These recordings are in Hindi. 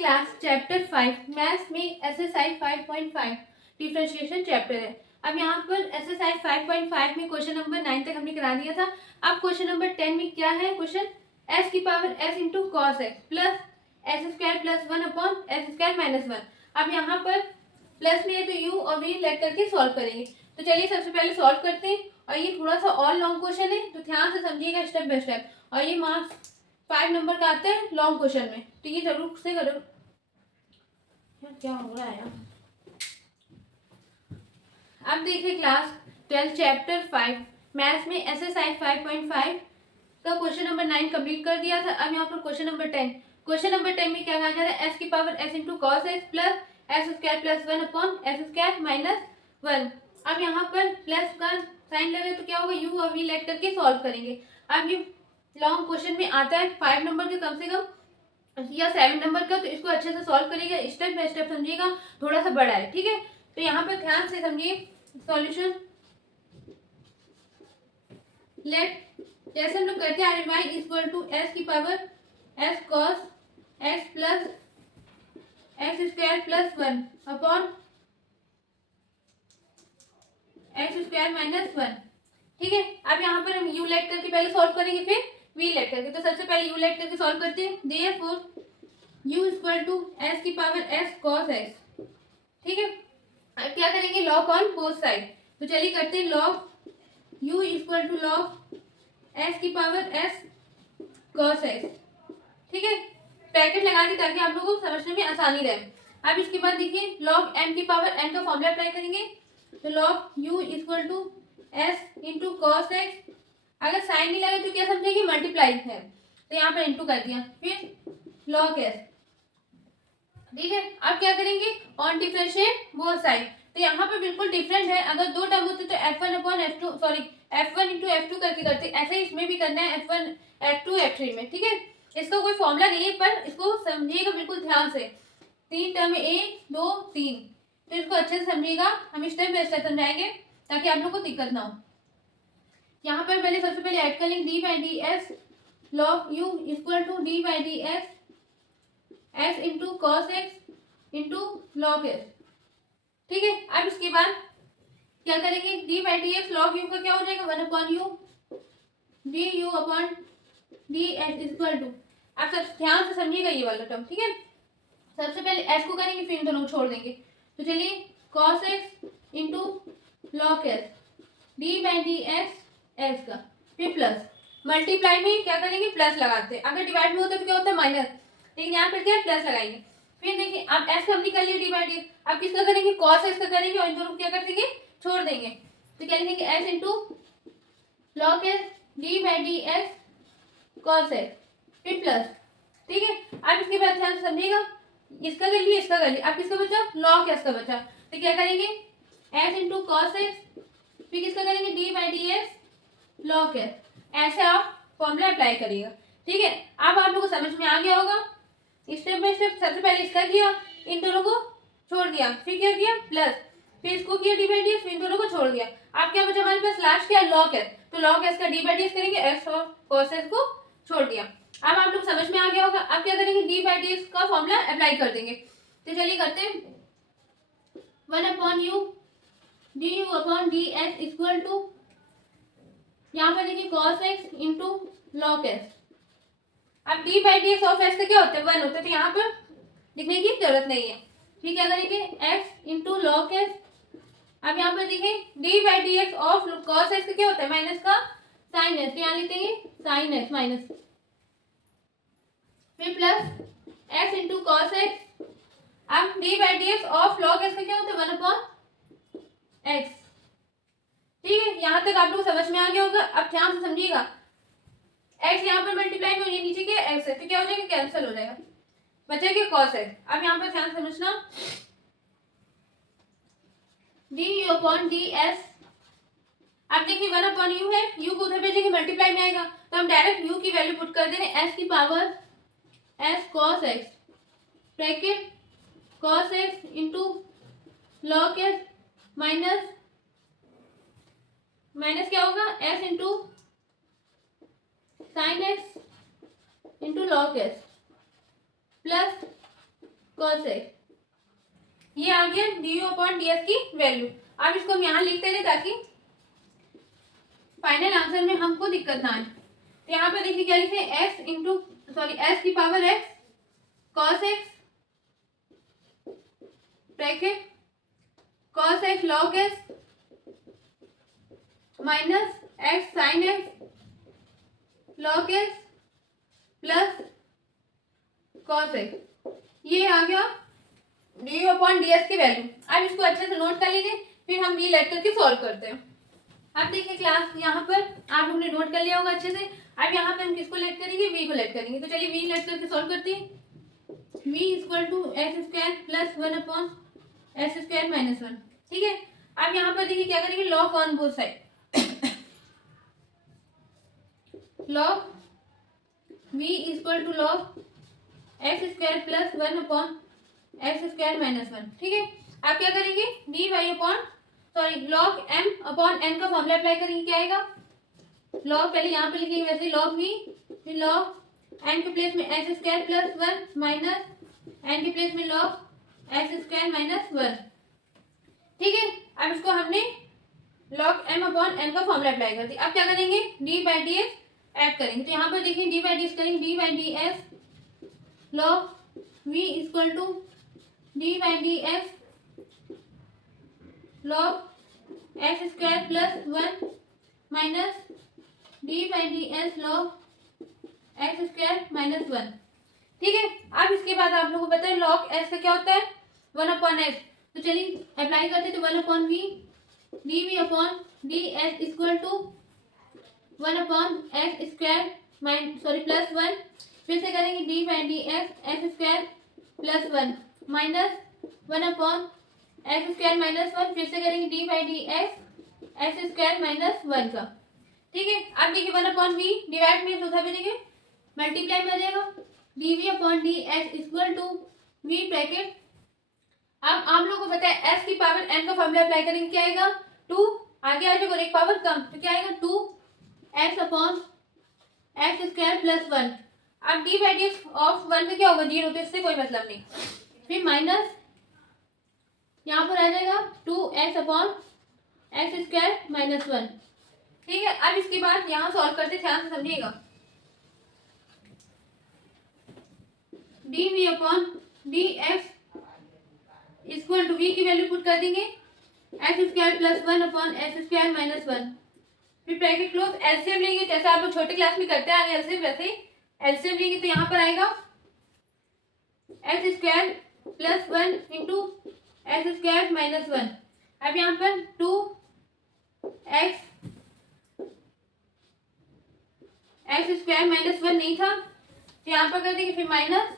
क्लास चैप्टर 5 मैथ्स में एक्सरसाइज 5.5 डिफरेंशिएशन चैप्टर है। अब यहाँ पर एक्सरसाइज 5.5 में क्वेश्चन नंबर 9 तक हमने करा दिया था। अब क्वेश्चन नंबर 10 में क्या है क्वेश्चन, s की power s into cos x plus S square plus 1 upon S square minus 1। अब यहाँ पर प्लस में है तो u और v लेट करके सॉल्व करेंगे। तो चलिए सबसे पहले सॉल्व करते हैं। और ये थोड़ा सा और लॉन्ग क्वेश्चन है तो ध्यान से समझिएगा स्टेप बाय स्टेप। और ये मार्क्स 5 नंबर का आता है लॉन्ग क्वेश्चन में, तो ये जरूर से करो। क्या हो रहा है? अब देखिए क्लास 12 चैप्टर 5 मैथ्स में एक्सरसाइज 5.5 का क्वेश्चन नंबर 9 कंप्लीट कर दिया था। अब यहाँ पर क्वेश्चन नंबर 10। क्वेश्चन नंबर 10 में क्या कहा जा रहा है, एस की power S into cos x plus S square plus 1 upon S square minus 1। अब यहाँ पर प्लस का साइन लगे तो क्या होगा, यू और वी लेट करके सॉल्व करेंगे। अब ये लॉन्ग क्वेश्चन में आता है 5 नंबर के कम से कम या 7 नंबर का, तो इसको अच्छे से सॉल्व करिएगा, स्टेप बाय स्टेप समझिएगा, थोड़ा सा बड़ा है, ठीक है। तो यहाँ पर ध्यान से समझिए सॉल्यूशन। लेट जैसे हम लोग करते हैं वाई इक्वल टू एस की power s cos x plus x square plus 1 upon x square minus 1, ठीक है। अब यहाँ पर हम यू लेट करके पहले सॉल्व करेंगे फिर वी लेट करके। तो सबसे पहले यू लेट करके सॉल्व करते हैं। Therefore u equal to s की पावर एस कॉस एक्स, ठीक है। अब क्या करेंगे, लॉग ऑन बोथ साइड। तो चलिए करते हैं log u equal to log s की पावर एस कॉस एक्स, ठीक है। ब्रैकेट लगा दी ताकि आप लोगों को समझने में आसानी रहे। अब इसके बाद देखिए लॉग एम की पावर एन का फॉर्मूला अप्लाई करेंगे। तो log u equal to s into cos x, अगर साइन नहीं लगे तो क्या समझेंगे, मल्टीप्लाई है, तो यहाँ पर इंटू कर दिया, फिर लॉग एस, ठीक है। अब क्या करेंगे, ऑन डिफरेंशिएट बोथ साइड। तो यहाँ पर बिल्कुल डिफरेंट है, अगर दो टर्म होते तो f1 upon f2 sorry f1 into f2 करके करते, ऐसे ही इसमें भी करना है f1 f2 f3 में, ठीक है। इसका कोई फॉर्मूला नहीं है पर इसको समझिएगा बिल्कुल ध्यान से। 3 टर्म 1 2 3, तो इसको अच्छे से समझिएगा, हम स्टेप बाय स्टेप समझाएंगे ताकि आप लोग को दिक्कत ना हो। यहाँ पर पहले सबसे पहले ऐड कर लेंगे d by d s log u equal to d by d s s into cos x into log s, ठीक है। अब इसके बाद क्या करेंगे, d by d x log u का क्या हो जाएगा, 1 upon u d u upon d s equal to. आप सब ध्यान से समझिएगा ये वाला टर्म, ठीक है। सबसे पहले एस को करेंगे फिर इन दोनों को छोड़ देंगे। तो चलिए cos x into log s d by d x S का, फिर प्लस मल्टीप्लाई में क्या करेंगे, प्लस लगाते हैं। अगर डिवाइड में होता तो क्या होता है माइनस, लेकिन यहाँ पर क्या प्लस लगाएंगे। फिर देखिए अब एस को हमने कर लिया डी बाई डी, अब किसका करेंगे, कॉस एक्स का करेंगे और इन दोनों को क्या कर देंगे, छोड़ देंगे। तो क्या लिखेंगे, S into log s d by d S cos x फिर प्लस, ठीक है। अब इसके बाद ध्यान से समझिएगा, इसका कर लिया इसका कर लिया, अब किसका बचा, लॉग एस का बचा। तो क्या करेंगे, एस इंटू कॉस एक्स फिर किसका करेंगे, d by d s log S, ऐसे आप फॉर्मूला अप्लाई करिएगा, ठीक है। अब आप लोगों को समझ में आ गया होगा स्टेप बाय स्टेप। सबसे पहले इसका किया, इन दोनों को छोड़ दिया, फिर क्या किया प्लस, फिर इसको किया डी बाई डी एस, फिर इन दोनों को छोड़ दिया। अब क्या बचा हमारे पास, लास्ट क्या, लॉग एस। तो लॉग एस का डी बाई डी एस करेंगे, एस और कॉस एस को छोड़ दिया। अब आप लोग समझ में आ गया होगा। अब क्या करेंगे, डी बाई डी एस का फॉर्मूला अप्लाई कर देंगे। तो चलिए करते हैं, 1 upon u d u upon d s equal to, यहाँ पर देखिए cos x into log s. अब d by d x of s का क्या होता है, 1 होता है, तो यहाँ पर लिखने की जरूरत नहीं है। फिर क्या करेंगे, एक्स इंटू लॉग एस। अब यहाँ पर देखिए D by d x of cos x का क्या होता है, माइनस का साइन एक्स, तो यहाँ लिखते हैं साइन एक्स माइनस, फिर plus x into cos x. अब d by d x of log x का क्या होता है, 1 अपॉन एक्स, ठीक है। यहाँ तक आप लोग समझ में आ गया होगा। अब ध्यान से समझिएगा, एक्स यहाँ पर मल्टीप्लाई में, ये नीचे के एक्स है, तो क्या हो जाएगा, कैंसिल हो जाएगा, बचेगा कॉस एक्स। अब यहाँ पर ध्यान समझना, D u upon d S. अब देखिए 1 अपॉन यू है, यू को उधर भेजेंगे मल्टीप्लाई में आएगा, तो हम डायरेक्ट यू की वैल्यू पुट कर दे रहे हैं, एस की power s cos x bracket cos x into log S minus minus क्या होगा, S into sine x into log S plus cos x। ये आ गया du अपॉन ds की वैल्यू। अब इसको हम यहाँ लिखते रहे ताकि फाइनल आंसर में हमको दिक्कत ना आए। तो यहाँ पे देखिए क्या लिखे, s की power x cos x bracket cos x log s minus x sin x log s plus cos x। ये आ गया du अपॉन ds की वैल्यू। अब इसको अच्छे से नोट कर लीजिए, फिर हम v लेट करके सॉल्व करते हैं। अब देखिए क्लास यहाँ पर आप लोगों ने नोट कर लिया होगा अच्छे से। अब यहाँ पर हम किसको लेट करेंगे, v को लेट करेंगे। तो चलिए v लेट करके सॉल्व करते हैं। v equal to x square plus 1 upon x square minus 1। ठीक है, अब यहाँ पर देखिए क्या करेंगे, log on both side. Log v equal to log x square plus 1 upon x square minus 1। ठीक है, आप क्या करेंगे, d y upon log m upon n का फॉर्मूला अप्लाई करेंगे। क्या आएगा, लॉग पहले यहाँ पे लिखेंगे वैसे लॉग v, फिर लॉग n के प्लेस में x square plus 1 minus n के प्लेस में लॉग एक्स स्क्वायर माइनस 1। ठीक है, अब इसको हमने लॉग m अपॉन n का फॉर्मूला अप्लाई कर दिया। अब क्या करेंगे, d by d s add करेंगे। तो यहाँ पर देखिए d बाई डी एस करेंगे, d by d s log v equal to d by d s log x square plus 1 minus d by d s log x square minus 1। ठीक है, अब इसके बाद आप लोगों को पता है लॉग s का क्या होता है, 1 अपॉन एक्स। तो चलिए अप्लाई करते, तो 1 upon v, d v upon d s equal to 1 upon x square plus 1। फिर से करेंगे d by d x square plus 1 minus 1 upon x square minus 1। फिर से करेंगे d by d x square minus 1 का। ठीक है, अब देखिए 1 अपॉन वी डिवाइड में चौथा भी देखिए मल्टीप्लाई में आ जाएगा, d v upon d x equal to v bracket. अब आप लोगों को पता है s की पावर n का फॉर्मूला अप्लाई करेंगे, क्या आएगा 2 आगे आ जाएगा और एक पावर कम, तो क्या आएगा 2x upon x square plus 1। अब d by d x of 1 में क्या होगा, 0, तो इससे कोई मतलब नहीं। फिर माइनस यहाँ पर आ जाएगा 2x upon x square minus 1। ठीक है, अब इसके बाद यहाँ सॉल्व करते, ध्यान से समझिएगा। D v upon d x equal to v की वैल्यू पुट कर देंगे x square plus 1 upon x square minus 1। फिर ब्रैकेट क्लोज, एलसीएम लेंगे जैसे आप लोग छोटे क्लास में करते हैं एलसीएम, वैसे ही एलसीएम लेंगे। तो यहाँ पर आएगा x square plus 1 into x square minus 1। अब यहाँ पर 2x एक्स स्क्वायर माइनस 1 नहीं था, तो यहाँ पर कर देंगे फिर minus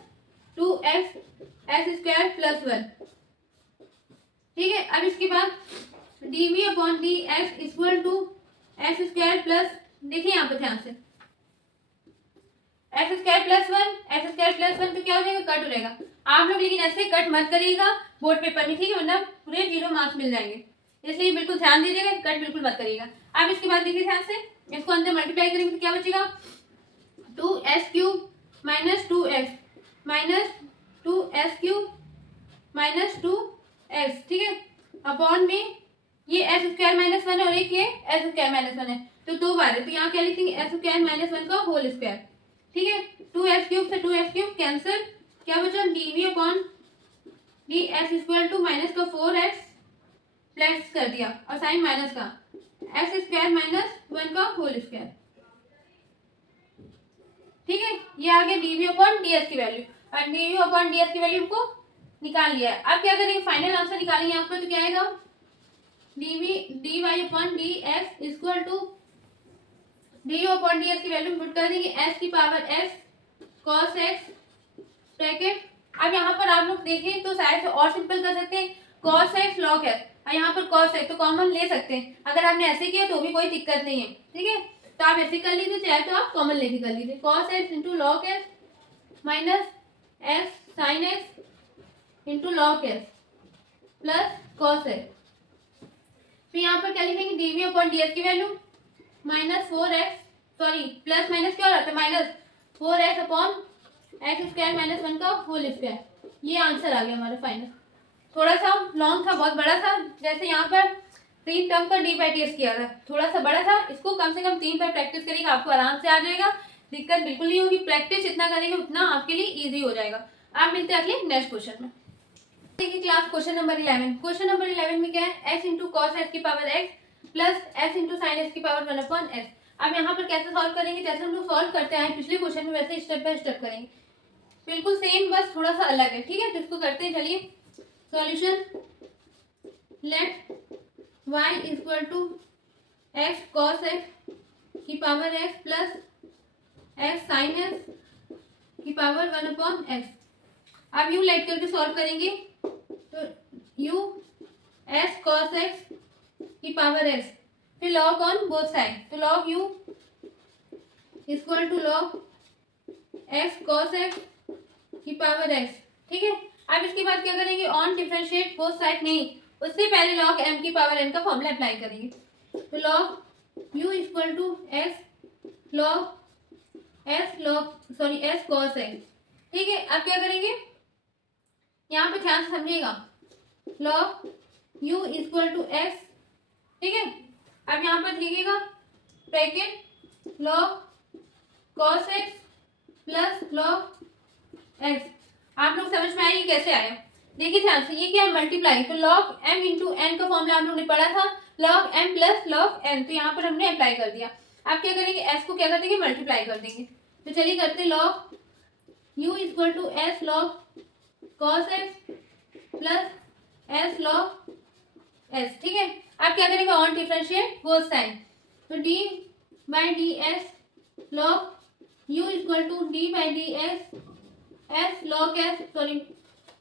2x x square plus 1। ठीक है, अब इसके बाद d v upon d x equal to x square plus, देखिए यहाँ पर ध्यान से एक्स स्क्वायर प्लस 1 तो क्या हो जाएगा, कट हो जाएगा। आप लोग लेकिन ऐसे कट मत करिएगा बोर्ड पेपर में, ठीक है, वरना पूरे 0 मार्क्स मिल जाएंगे। इसलिए बिल्कुल ध्यान दीजिएगा, कट बिल्कुल मत करिएगा। अब इसके बाद देखिए ध्यान से, इसको अंदर मल्टीप्लाई करेंगे तो क्या बचेगा, 2s cube minus 2x minus 2s cube minus 2x। ठीक है, अपॉन में ये s स्क्वायर माइनस 1 है और एक ये s स्क्वायर माइनस 1 है, तो 2 बार है, तो यहाँ क्या लिखेंगे s स्क्वायर माइनस 1 का होल स्क्वायर। ठीक है, 2s क्यूब से 2s क्यूब कैंसिल, क्या बचा dv upon d x equal to minus का 4x प्लस कर दिया और साइन माइनस का एक्स स्क्वायर माइनस 1 का होल स्क्वायर। ठीक है, ये आ गया dv अपॉन ds की वैल्यू, और dv अपॉन ds की वैल्यू को निकाल लिया है। अब क्या करेंगे, फाइनल आंसर निकालेंगे यहाँ पर, तो क्या आएगा dv dy upon dx equal to du upon ds की वैल्यू पुट कर देंगे s की power x cos x bracket. अब यहाँ पर आप लोग देखें तो शायद से और सिंपल कर सकते हैं, cos x log x, और यहाँ पर cos x तो कॉमन ले सकते हैं। अगर आपने ऐसे किया तो भी कोई दिक्कत नहीं है। ठीक है, तो आप ऐसे कर लीजिए, चाहे तो आप कॉमन लेके कर लीजिए, cos x into log x minus x sine x into log x plus cos x। फिर यहाँ पर क्या लिखेंगे, dv अपॉन ds की value minus 4x, sorry plus minus क्या हो रहा था, minus 4x upon x square minus 1 का होल स्क्वायर। ये आंसर आ गया हमारा फाइनल। थोड़ा सा लॉन्ग था, बहुत बड़ा था, जैसे यहाँ पर 3 टर्म पर डी बाई डी एस किया था, थोड़ा सा बड़ा था। इसको कम से कम 3 बार प्रैक्टिस करेंगे, आपको आराम से आ जाएगा, दिक्कत बिल्कुल नहीं होगी। प्रैक्टिस जितना करेंगे उतना आपके लिए इजी हो जाएगा। आप मिलते हैं अगले नेक्स्ट क्वेश्चन में। देखिए class question number 11। Question number 11 में क्या है, x इंटू कॉस एक्स की power x plus S into sign x की पावर 1/s। अब यहाँ पर कैसे सॉल्व करेंगे, जैसे हम लोग सॉल्व करते हैं पिछले क्वेश्चन में, वैसे स्टेप बाय स्टेप करेंगे, बिल्कुल सेम, बस थोड़ा सा अलग है। ठीक है, तो इसको करते हैं। चलिए solution, let y equal to x cos x की power x plus x sine x की पावर 1/s। अब यू लेट करके सॉल्व करेंगे, तो u s cos x की पावर s, फिर log ऑन बोथ साइड, तो log u equal to log x cos x की पावर x। ठीक है, अब इसके बाद क्या करेंगे, ऑन डिफरेंशिएट बोथ साइड नहीं, उससे पहले log m की पावर n का फॉर्मूला अप्लाई करेंगे, तो log u equal to s log s cos x। ठीक है, अब क्या करेंगे, यहाँ पे ध्यान से समझिएगा, log u equal to x। ठीक है, अब यहाँ पर देखिएगा bracket log cos x plus log x। आप लोग समझ में आएगी कैसे आया, देखिए ध्यान से, ये क्या है मल्टीप्लाई, तो log m इंटू n का फॉर्मूला हम लोग ने पढ़ा था, log m plus log n, तो यहाँ पर हमने अप्लाई कर दिया। अब क्या करेंगे, s को क्या कर देंगे, मल्टीप्लाई कर देंगे, तो चलिए करते log u equal to s log cos x plus s log s। ठीक है, अब क्या करेंगे, ऑन डिफरेंशिएट बोथ साइड, तो d by d s log u equal to d by d s s log s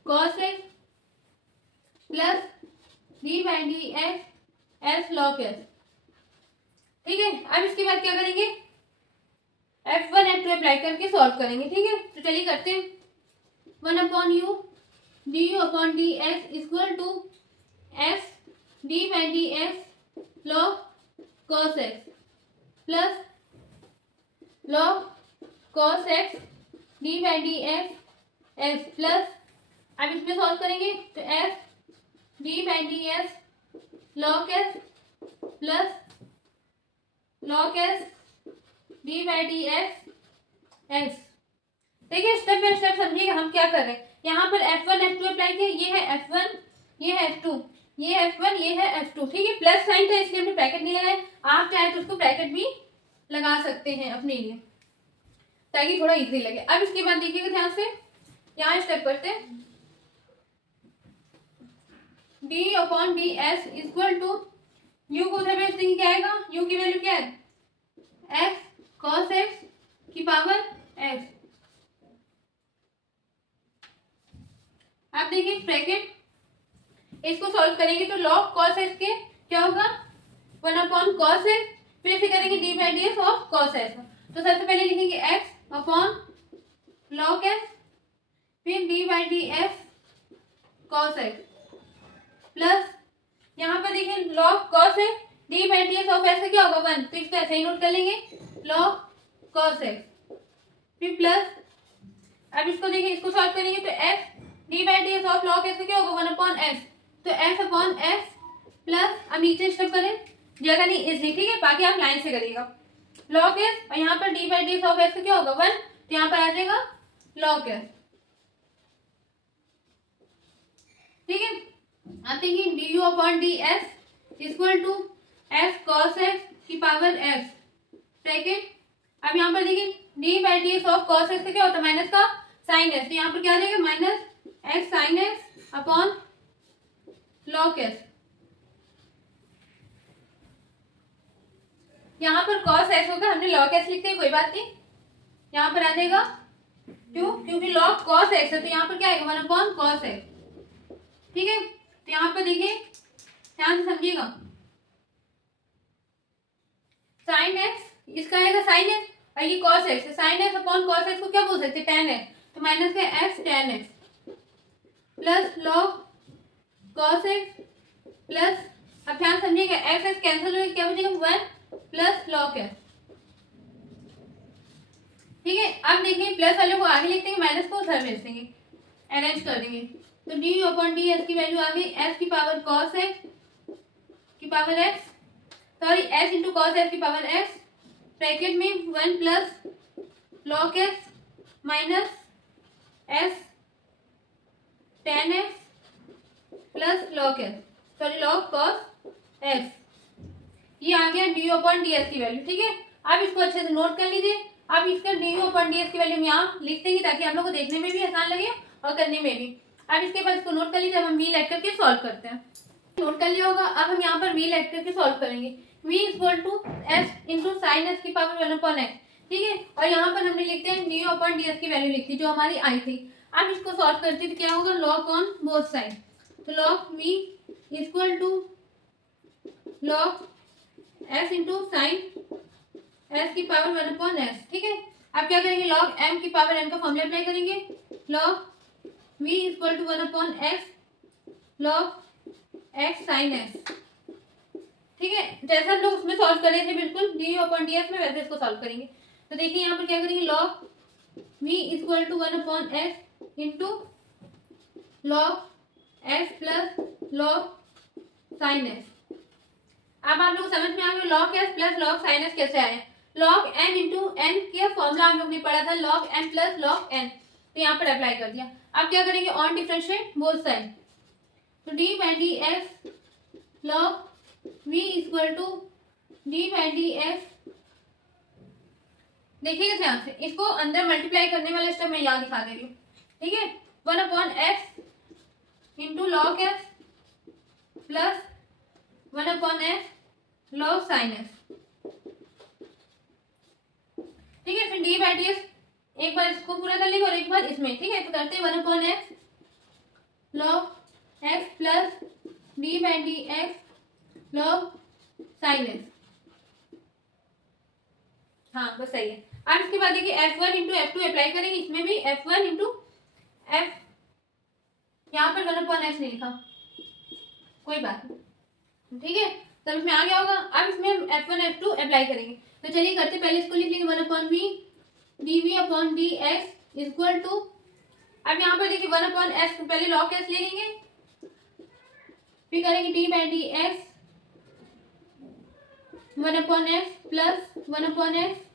cos x plus d by d s s log s। ठीक है, अब इसके बाद क्या करेंगे, f1 f2 अप्लाई करके सॉल्व करेंगे। ठीक है, तो चलिए करते हैं, 1/u du upon d s equal to s d by d s log cos x plus log cos x d by d s s plus, अब इसमें सॉल्व करेंगे, तो s d by d s log s plus log s d by d s s। देखिए स्टेप बाय स्टेप समझिएगा हम क्या कर रहे हैं, यहाँ पर f1 f2 अप्लाई किया, ये है f1 ये है f2, ये f1 ये है f2। ठीक है, प्लस साइन था इसलिए हमने ब्रैकेट नहीं लगाया, आप चाहे तो उसको ब्रैकेट भी लगा सकते हैं अपने लिए, ताकि थोड़ा इजी लगे। अब इसके बाद देखिएगा ध्यान से, यहाँ स्टेप करते हैं, d upon d s equal to u को उधर भेज देंगे, क्या आएगा, u की वैल्यू क्या है, x cos x की पावर x। आप देखिए ब्रैकेट, इसको सॉल्व करेंगे तो log cos x के क्या होगा, 1/cos x, फिर से करेंगे d by d s of cos x, तो सबसे पहले लिखेंगे x अपॉन log x, फिर d by d S cos x plus, यहाँ पर देखिए log cos x d by d s of x का क्या होगा 1, तो इसको ऐसे ही नोट कर लेंगे, log cos x, फिर प्लस, अब इसको देखिए, इसको सॉल्व करेंगे तो x d by d s of log x का क्या होगा 1/s, तो s अपॉन s प्लस, अब नीचे स्टेप करें, जगह नहीं इसलिए, ठीक है, बाकी आप लाइन से करिएगा, log s और यहाँ पर d by d s of s का क्या होगा 1, तो यहाँ पर आ जाएगा log s। ठीक है, अब देखिए du upon d s equal to s cos x की पावर s ब्रैकेट, अब यहाँ पर देखिए d by d s of cos x का क्या होता है माइनस का साइन s, तो यहाँ पर क्या आ जाएगा minus x sine x upon log s। यहाँ पर cos s होगा, हमने log s लिखते हैं, कोई बात नहीं, यहाँ पर आ जाएगा क्यों, क्योंकि log cos x है, तो यहाँ पर क्या आएगा 1/cos x। ठीक है, तो यहाँ पर देखिए ध्यान से समझिएगा, साइन x इसका आएगा साइन x, और ये cos x, sine x upon cos x को क्या बोल सकते हैं tan x, तो माइनस का x tan x plus log cos x plus, अब ध्यान समझिएगा x x कैंसिल हो, क्या बचेगा 1 प्लस log x। ठीक है, अब देखिए प्लस वाले को आगे लिख देंगे, माइनस को उधर भेज देंगे, अरेंज कर देंगे। तो डी अपॉन डी एस की वैल्यू आ गई एस की पावर कॉस एक्स की power x, sorry S into cos x की पावर एक्स, ब्रैकेट में 1 plus log x minus S ten x plus log x, sorry log cos x. ये आ गया डी अपॉन डी एस की वैल्यू। ठीक है, आप इसको अच्छे से नोट कर लीजिए। आप इसका डी अपॉन डी एस की वैल्यू यहाँ लिख देंगे ताकि आप लोग को देखने में भी आसान लगे और करने में भी। अब इसके बाद इसको नोट कर लीजिए। अब हम वी लेट करके सॉल्व करते हैं। नोट कर लिया होगा। अब हम यहाँ पर वी लेट करके सॉल्व करेंगे। v equal to s into sine s की पावर 1 अपॉन एक्स। ठीक है, और यहाँ पर हमने लिखते हैं डी अपॉन डी एस की वैल्यू लिखती जो हमारी आई थी। अब इसको सॉल्व करते तो क्या होगा, लॉग ऑन बोथ साइड। तो log v equal to log s into sine s की पावर 1 अपॉन एक्स। ठीक है, अब क्या करेंगे, लॉग m की पावर n का फॉर्मूला अप्लाई करेंगे। Log v equal to 1 upon x log x sine x। ठीक है, जैसा हम लोग उसमें सॉल्व कर रहे थे बिल्कुल डी अपॉन डी एस में, वैसे इसको सॉल्व करेंगे। तो देखिए यहाँ पर क्या करेंगे, log v equal to 1 upon x into log x plus log sine x। अब आप लोग समझ में आ गए log s plus log sine s कैसे आए। लॉग m इंटू n का फॉर्मूला आप लोग ने पढ़ा था, log m plus log n, तो यहाँ पर अप्लाई कर दिया। अब क्या करेंगे, ऑन डिफरेंशिएट बोथ साइड। तो d by d x log v equal to d by d x. देखिएगा ध्यान से, इसको अंदर मल्टीप्लाई करने वाला स्टेप मैं यहाँ दिखा दे रही हूँ। ठीक है, 1 upon x into log x plus 1 upon x log sine x. ठीक है, फिर डी बाई डी एक्स एक बार इसको पूरा कर लेंगे और एक बार इसमें। ठीक है, तो करते हैं 1 upon x log x plus D by d x log sine x. हाँ बस सही है। अब इसके बाद देखिए f1 इंटू f2 अप्लाई करेंगे। इसमें भी f1 इंटू f, यहाँ पर 1 अपॉन x नहीं लिखा, कोई बात नहीं। ठीक है, तब इसमें आ गया होगा। अब इसमें हम f1 f2 अप्लाई करेंगे। तो चलिए करते, पहले इसको लिख लेंगे 1 upon v d v upon d x equal to, अब यहाँ पर देखिए 1 अपॉन एक्स, पहले लॉग एक्स ले लेंगे, फिर करेंगे d by d x 1 upon x plus 1 upon x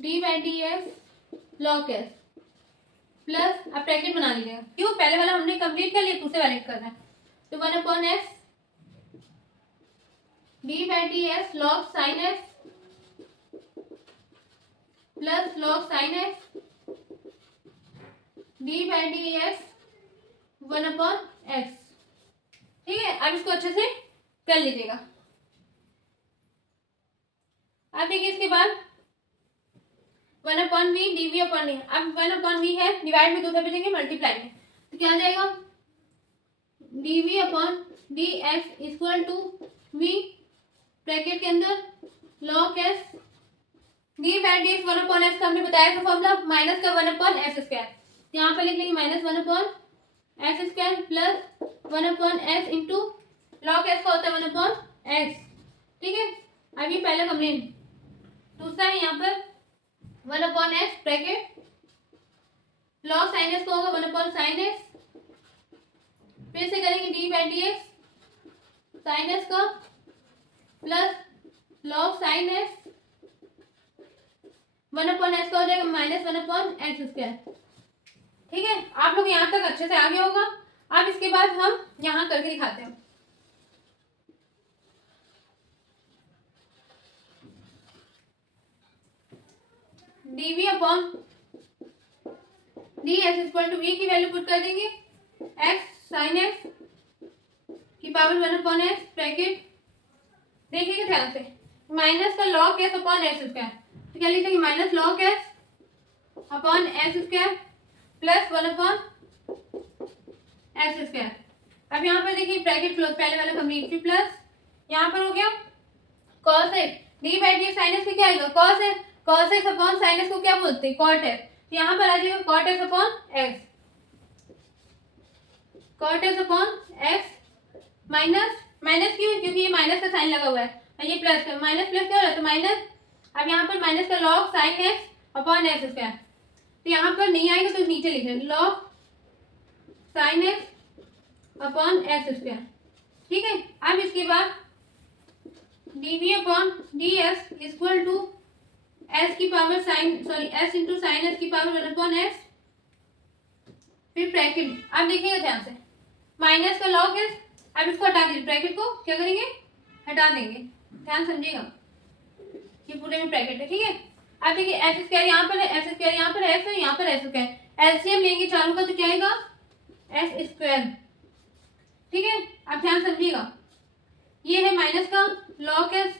d by d x log x plus, अब ब्रैकेट बना लीजिएगा। क्यों, पहले वाला हमने कंप्लीट कर लिया, दूसरे वाले करना है। तो 1 upon x d by d x log sine x plus log sine x d by d x 1 upon x. ठीक है, अब इसको अच्छे से कर लीजिएगा। अब देखिए इसके बाद 1 upon v d v upon d, अब 1 अपॉन वी है, डिवाइड में दूसरा भेजेंगे मल्टीप्लाई में, तो क्या आ जाएगा, d v upon d x equal to v bracket के अंदर log s d by d x 1 upon x का हमने बताया था फॉर्मूला, माइनस का 1 अपॉन एक्स स्क्वायर, यहाँ पर लिख लेंगे minus 1 upon x square plus 1 upon x into log x का होता है 1 अपॉन एक्स। ठीक है, अब ये पहला कंप्लेन, दूसरा है यहाँ पर 1 upon x bracket log sine x को होगा 1 अपॉन साइन एक्स, फिर से करेंगे d by d x sine x का plus log sine x 1 upon x का हो जाएगा माइनस 1 अपॉन एक्स स्क्वायर। ठीक है, आप लोग यहाँ तक अच्छे से आ गया होगा। अब इसके बाद हम यहाँ करके दिखाते हैं। dv upon d x equal to v की वैल्यू पुट कर देंगे, एक्स साइन एक्स की पावर 1 अपॉन एक्स ब्रैकेट, देखिएगा ध्यान से, माइनस का log s upon x square, तो क्या लिखेंगे minus log s upon x square plus 1 upon x square. अब यहाँ पर देखिए ब्रैकेट क्लोज, पहले वाला कंप्लीट, फिर प्लस यहाँ पर हो गया cos x d by D sign x को क्या आएगा cos x, cos x upon sine x को क्या बोलते हैं कॉट एक्स, तो यहाँ पर आ जाएगा cot x upon x, cot x upon x minus, minus क्यों, क्योंकि ये माइनस का साइन लगा हुआ है और ये प्लस का, माइनस प्लस क्या हो रहा है तो माइनस, अब यहाँ पर माइनस का log sine x upon x square, तो यहाँ पर नहीं आएगा तो नीचे लिखेंगे log sine x upon x square. ठीक है, अब इसके बाद dv upon ds equal to s की power sine s into sine s की पावर 1 अपॉन s, फिर ब्रैकेट। अब देखिएगा ध्यान से, माइनस का लॉग एस, अब इसको हटा दीजिए, ब्रैकेट को क्या करेंगे, हटा देंगे। ध्यान समझिएगा, ये पूरे में ब्रैकेट है। ठीक है, अब देखिए एस स्क्वायर यहाँ पर है, एस स्क्वायर यहाँ पर एस है, यहाँ पर एस स्क्वायर, एलसीएम लेंगे चारों का तो क्या आएगा, एस स्क्वायर। ठीक है, अब ध्यान समझिएगा, ये है माइनस का लॉग एस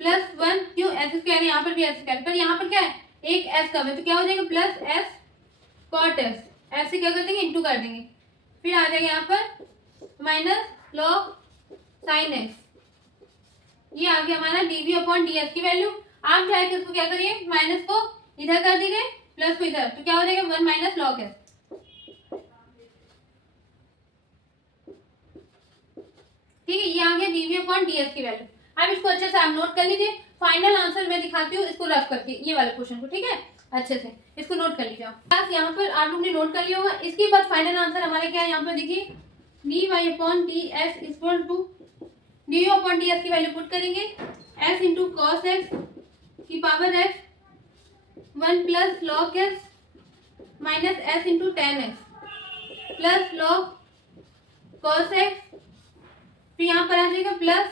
प्लस 1, क्यों एस स्क्वायर, यहाँ पर भी एस स्क्वायर, पर यहाँ पर क्या है, एक एस कम है तो क्या हो जाएगा, प्लस एस कॉट एस, ऐसे क्या कर देंगे, इंटू कर देंगे, फिर आ जाएगा यहाँ पर माइनस लॉग साइन एक्स, ये आ गया हमारा डीवी अपॉन डी एस की वैल्यू। आप चाहे तो इसको क्या करिए, माइनस को इधर कर दीजिए, प्लस को इधर, तो क्या हो जाएगा 1 माइनस लॉग एस। ठीक है, ये आ गया डीवी अपॉन डी एस की वैल्यू। अब इसको अच्छे से आप नोट कर लीजिए, फाइनल आंसर मैं दिखाती हूँ इसको रफ करके, ये वाले क्वेश्चन को। ठीक है, अच्छे से इसको नोट कर लीजिए आप। यहाँ पर आप लोग ने नोट कर लिया होगा। इसके बाद फाइनल आंसर हमारे क्या है, यहाँ पर देखिए d y upon d s equal to d u upon d s की वैल्यू पुट करेंगे, एस इंटू कॉस एक्स की power x 1 plus log x minus s into tan x plus log cos x, फिर यहाँ पर आ जाएगा प्लस,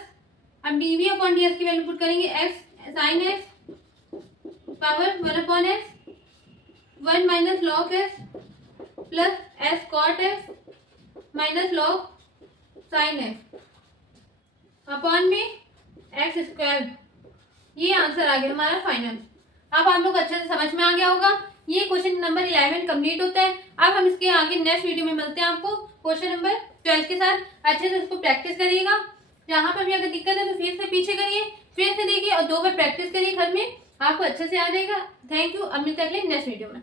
अब d v upon d s की वैल्यू पुट करेंगे, x sine x power 1 upon x 1 minus log x plus s cot x minus log sine x upon में एक्स स्क्वायर। ये आंसर आ गया हमारा फाइनल। अब आप लोग अच्छे से समझ में आ गया होगा। ये क्वेश्चन नंबर 11 कंप्लीट होता है। अब हम इसके आगे नेक्स्ट वीडियो में मिलते हैं आपको क्वेश्चन नंबर 12 के साथ। अच्छे से इसको प्रैक्टिस करिएगा, जहाँ पर भी अगर दिक्कत है तो फिर से पीछे करिए, फिर से देखिए और 2 बार प्रैक्टिस करिए घर में, आपको अच्छे से आ जाएगा। थैंक यू, अब मिलते हैं अगले नेक्स्ट वीडियो में।